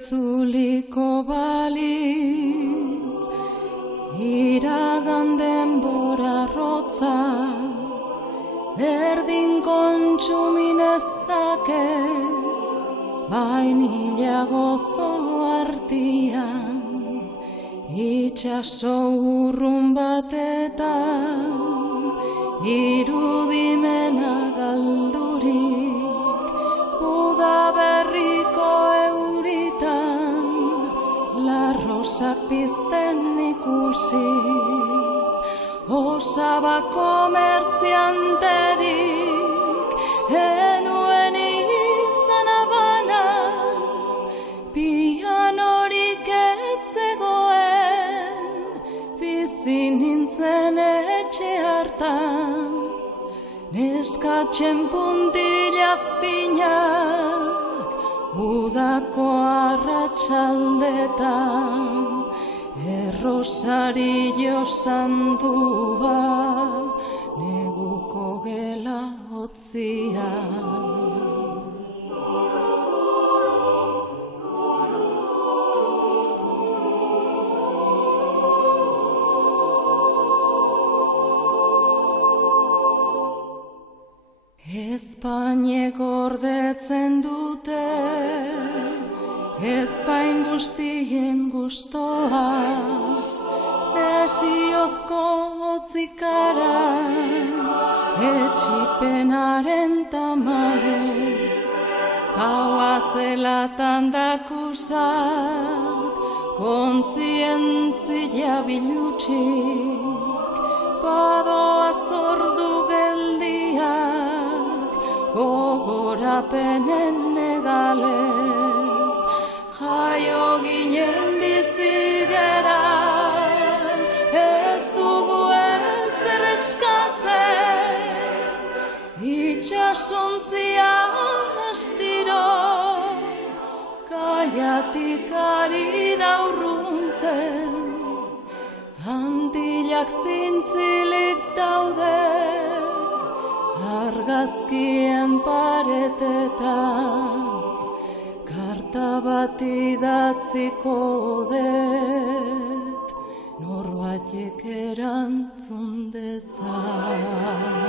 itzuliko balitz, iragan denbora rotza, berdin kontsuminezake, bainila gozo artian, itxaso urrun batetan, irudimena galdurik, udaberriko euritan, larrosak pizten ikusiz, osaba komertzianterik, enuen izan abana, pianorik etzegoen, bizi nintzen etxe hartan, neskatzen puntila finak, udako arratsaldetan, errosario santua, neguko gela hotzian. Espainek gordetzen dute, ezpain guztien gustoa, desiozko hotzikaran, etxipenaren tamarez, gaua zelatan dakusat, kontzientzia bilutxik, badoa zordu geldiak, gogorapenen negalez, jaio ginen bizigera, ez dugu ezer eskatzez, itxasontzia astiro, kaiatik ari daurruntzen, Antilak zintzilik daude, argazkien paretetan, karta bat idatziko det, norbaitek erantzun dezan.